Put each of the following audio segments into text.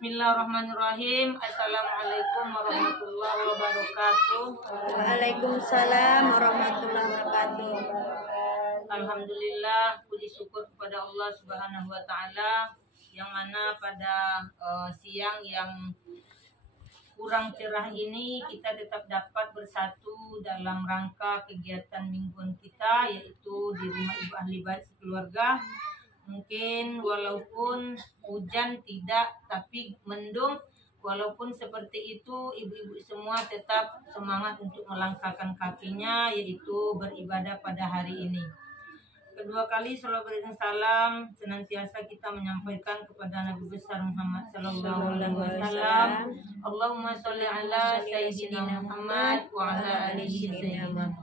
Bismillahirrahmanirrahim. Assalamualaikum warahmatullahi wabarakatuh. Waalaikumsalam warahmatullahi wabarakatuh. Alhamdulillah, puji syukur kepada Allah Subhanahu wa taala yang mana pada siang yang kurang cerah ini kita tetap dapat bersatu dalam rangka kegiatan mingguan kita, yaitu di rumah Ibu Ahli Bait Keluarga. Mungkin walaupun hujan tidak, tapi mendung, walaupun seperti itu ibu-ibu semua tetap semangat untuk melangkahkan kakinya, yaitu beribadah pada hari ini. Kedua kali salawat dan salam senantiasa kita menyampaikan kepada Nabi besar Muhammad sallallahu alaihi wasallam. Allahumma sholli ala sayyidina Muhammad wa ala alihi sayyidina Muhammad.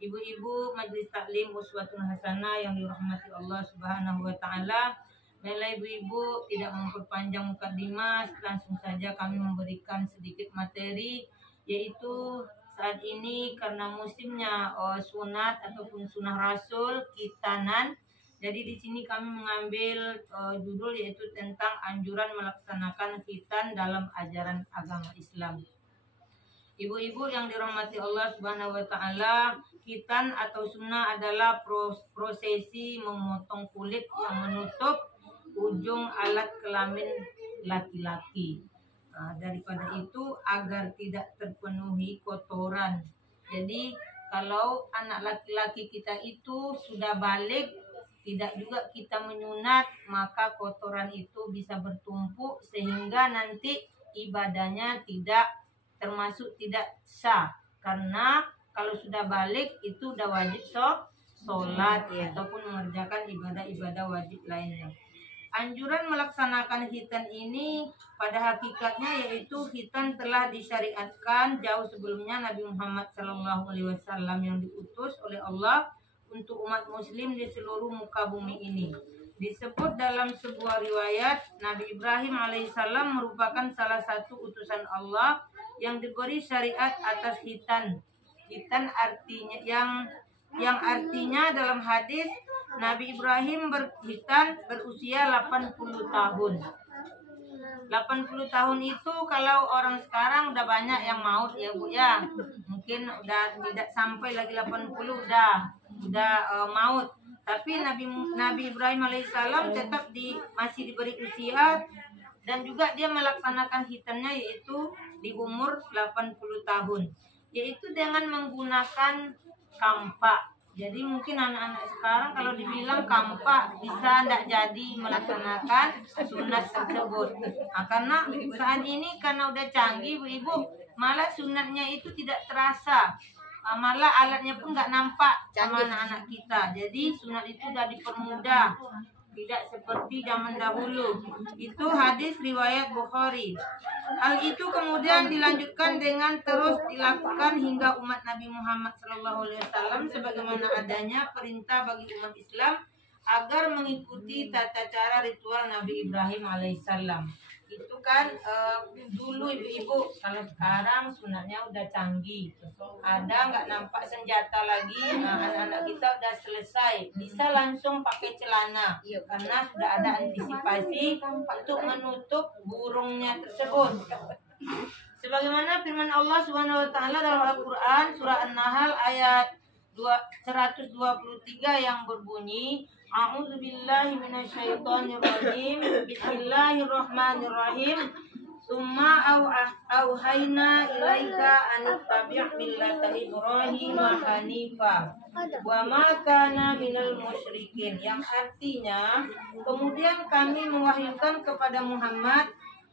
Ibu-ibu Majelis Taklim Uswatun Hasanah yang dirahmati Allah Subhanahu wa taala. Baiklah ibu-ibu, tidak memperpanjang mukadimah, langsung saja kami memberikan sedikit materi, yaitu saat ini karena musimnya sunat ataupun sunnah Rasul khitanan. Jadi di sini kami mengambil judul yaitu tentang anjuran melaksanakan khitan dalam ajaran agama Islam. Ibu-ibu yang dirahmati Allah Subhanahu wa taala, khitan atau sunnah adalah prosesi memotong kulit yang menutup ujung alat kelamin laki-laki. Daripada itu agar tidak terpenuhi kotoran. Jadi kalau anak laki-laki kita itu sudah balik, tidak juga kita menyunat, maka kotoran itu bisa bertumpuk sehingga nanti ibadahnya termasuk tidak sah. Karena kalau sudah balik itu udah wajib sholat ataupun mengerjakan ibadah-ibadah wajib lainnya. Anjuran melaksanakan khitan ini pada hakikatnya yaitu khitan telah disyariatkan jauh sebelumnya Nabi Muhammad SAW yang diutus oleh Allah untuk umat muslim di seluruh muka bumi ini. Disebut dalam sebuah riwayat, Nabi Ibrahim alaihissalam merupakan salah satu utusan Allah yang diberi syariat atas khitan. Khitan artinya yang artinya dalam hadis Nabi Ibrahim berkhitan berusia 80 tahun. 80 tahun itu kalau orang sekarang udah banyak yang maut ya Bu ya. Mungkin udah tidak sampai lagi 80 udah maut. Tapi Nabi Ibrahim alaihissalam tetap masih diberi usia dan juga dia melaksanakan khitannya yaitu di umur 80 tahun, yaitu dengan menggunakan kampak. Jadi mungkin anak-anak sekarang kalau dibilang kampak bisa tidak jadi melaksanakan sunat tersebut. Karena saat ini karena udah canggih ibu-ibu, malah sunatnya itu tidak terasa. Malah alatnya pun nggak nampak sama anak-anak kita. Jadi sunat itu sudah dipermudah, tidak seperti zaman dahulu. Itu hadis riwayat Bukhari. Hal itu kemudian dilanjutkan dengan terus dilakukan hingga umat Nabi Muhammad SAW sebagaimana adanya perintah bagi umat Islam agar mengikuti tata cara ritual Nabi Ibrahim alaihissalam. Itu kan dulu ibu-ibu. Kalau sekarang sunatnya udah canggih, ada nggak nampak senjata lagi. Anak-anak kita udah selesai, bisa langsung pakai celana karena sudah ada antisipasi untuk menutup burungnya tersebut. Sebagaimana firman Allah Subhanahu wa taala dalam Al-Qur'an surah An-Nahl ayat 123 yang berbunyi, A'udzubillahi minasyaitonirrajim. Bismillahirrahmanirrahim. Summa auhayna ilaika anittabi' millata Ibrahim hanifa wa ma kana minal musyrikin. Yang artinya, kemudian kami mewahyukan kepada Muhammad,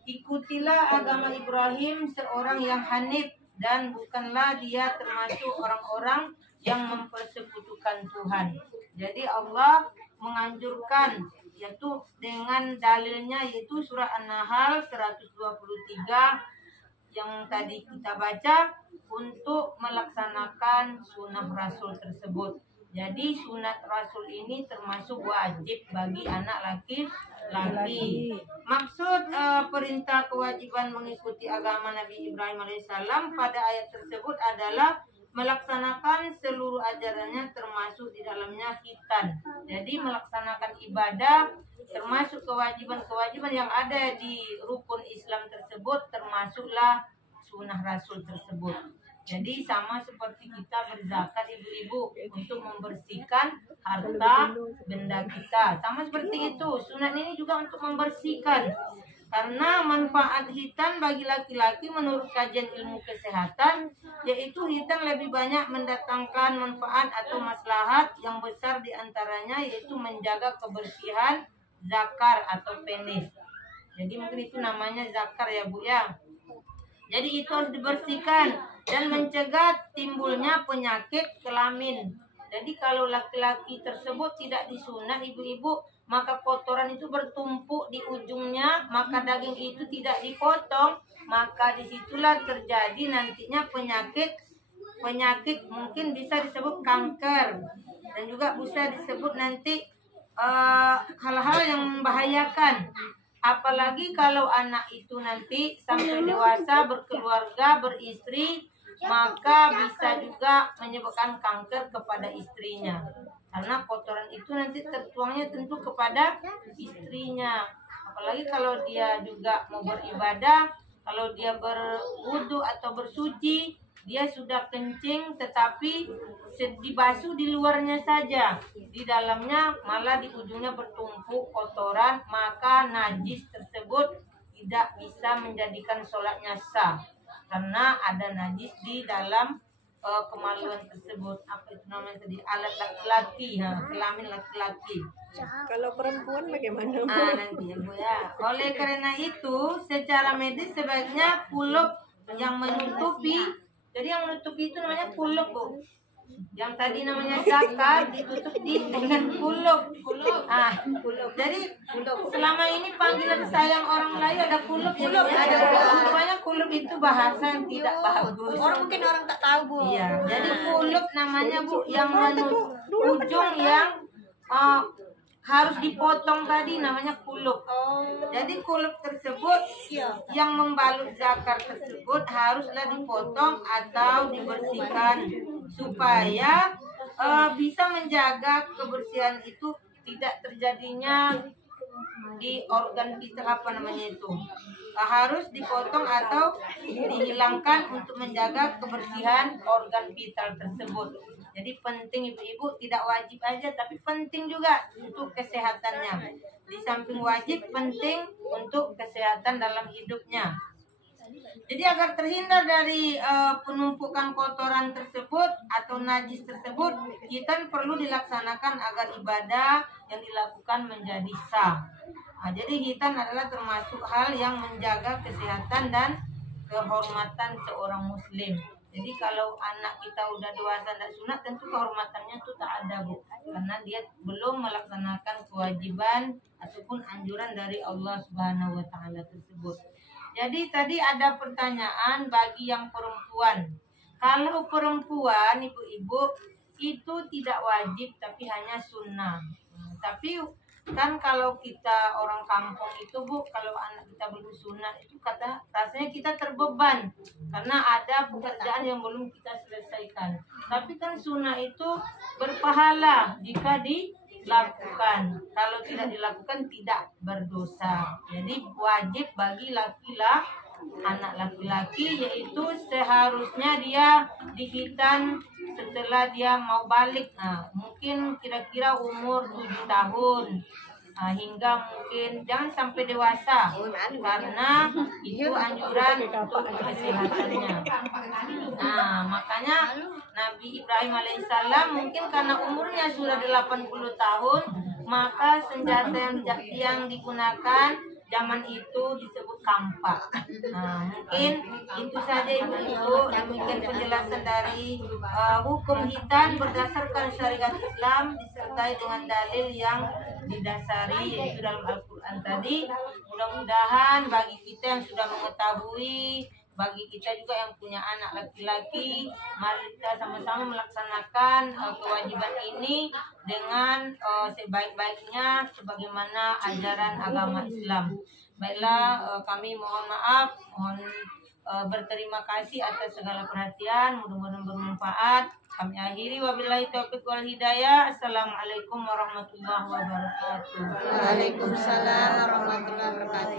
ikutilah agama Ibrahim seorang yang hanif dan bukanlah dia termasuk orang-orang yang mempersekutukan Tuhan. Jadi Allah menganjurkan yaitu dengan dalilnya yaitu surah An-Nahl 123 yang tadi kita baca untuk melaksanakan sunnah Rasul tersebut. Jadi sunat Rasul ini termasuk wajib bagi anak laki-laki. Maksud perintah kewajiban mengikuti agama Nabi Ibrahim alaihissalam pada ayat tersebut adalah melaksanakan seluruh ajarannya termasuk di dalamnya khitan. Jadi melaksanakan ibadah termasuk kewajiban-kewajiban yang ada di rukun Islam tersebut, termasuklah sunnah Rasul tersebut. Jadi sama seperti kita berzakat ibu-ibu untuk membersihkan harta benda kita. Sama seperti itu, sunat ini juga untuk membersihkan. Karena manfaat hitan bagi laki-laki menurut kajian ilmu kesehatan, yaitu hitan lebih banyak mendatangkan manfaat atau maslahat yang besar diantaranya yaitu menjaga kebersihan zakar atau penis. Jadi mungkin itu namanya zakar ya Bu ya. Jadi itu harus dibersihkan dan mencegah timbulnya penyakit kelamin. Jadi kalau laki-laki tersebut tidak disunat ibu-ibu, maka kotoran itu bertumpuk di ujungnya, maka daging itu tidak dipotong, maka disitulah terjadi nantinya penyakit mungkin bisa disebut kanker dan juga bisa disebut nanti hal-hal yang membahayakan. Apalagi kalau anak itu nanti sampai dewasa, berkeluarga, beristri, maka bisa juga menyebabkan kanker kepada istrinya. Karena kotoran itu nanti tertuangnya tentu kepada istrinya. Apalagi kalau dia juga mau beribadah, kalau dia berwudu atau bersuci, dia sudah kencing tetapi dibasuh di luarnya saja, di dalamnya malah di ujungnya bertumpuk kotoran, maka najis tersebut tidak bisa menjadikan sholatnya sah karena ada najis di dalam kemaluan tersebut. Apa itu namanya tadi, alat laki-laki, kelamin laki-laki. Kalau perempuan bagaimana? Nanti ya Bu ya. Oleh karena itu secara medis sebaiknya kulup yang menutupi. Jadi yang menutupi itu namanya kulup Bu. Yang tadi namanya zakar ditutupi dengan kulup. Kulup. Jadi selama ini panggilan sayang orang Melayu ada kulup ya. Ada. Rupanya kulup itu bahasa yang tidak bagus. Mungkin orang tak tahu Bu. Iya. Jadi kulup namanya Bu yang ujung yang harus dipotong tadi namanya kulup. Jadi kulup tersebut yang membalut zakar tersebut haruslah dipotong atau dibersihkan supaya bisa menjaga kebersihan itu tidak terjadinya di organ vital itu. Harus dipotong atau dihilangkan untuk menjaga kebersihan organ vital tersebut. Jadi penting ibu-ibu, tidak wajib aja tapi penting juga untuk kesehatannya. Di samping wajib, penting untuk kesehatan dalam hidupnya. Jadi agar terhindar dari penumpukan kotoran tersebut atau najis tersebut, kita perlu dilaksanakan agar ibadah yang dilakukan menjadi sah. Jadi hitan adalah termasuk hal yang menjaga kesehatan dan kehormatan seorang muslim. Jadi kalau anak kita udah dewasa dan sunat, tentu kehormatannya itu tak ada Bu, karena dia belum melaksanakan kewajiban ataupun anjuran dari Allah Subhanahu wa taala tersebut. Jadi tadi ada pertanyaan bagi yang perempuan. Kalau perempuan ibu-ibu itu tidak wajib tapi hanya sunnah. Tapi kan kalau kita orang kampung itu Bu, kalau anak kita belum sunat itu rasanya kita terbeban karena ada pekerjaan yang belum kita selesaikan. Tapi kan sunnah itu berpahala jika dilakukan. Kalau tidak dilakukan tidak berdosa. Jadi wajib bagi anak laki-laki yaitu seharusnya dia dihitan setelah dia mau balik, mungkin kira-kira umur 7 tahun hingga mungkin jangan sampai dewasa karena itu anjuran untuk kesehatannya. Makanya Nabi Ibrahim alaihissalam mungkin karena umurnya sudah 80 tahun, maka senjata yang digunakan zaman itu disebut kampak. Mungkin itu saja ibu-ibu, demikian penjelasan dari hukum hitan berdasarkan syariat Islam disertai dengan dalil yang didasari yaitu dalam Al-Quran tadi. Mudah-mudahan bagi kita yang sudah mengetahui, bagi kita juga yang punya anak laki-laki, mari kita sama-sama melaksanakan kewajiban ini dengan sebaik-baiknya sebagaimana ajaran agama Islam. Baiklah, kami mohon maaf, mohon berterima kasih atas segala perhatian, mudah-mudahan bermanfaat. Kami akhiri wabillahi taufiq wal hidayah. Assalamualaikum warahmatullahi wabarakatuh. Waalaikumsalam warahmatullahi wabarakatuh.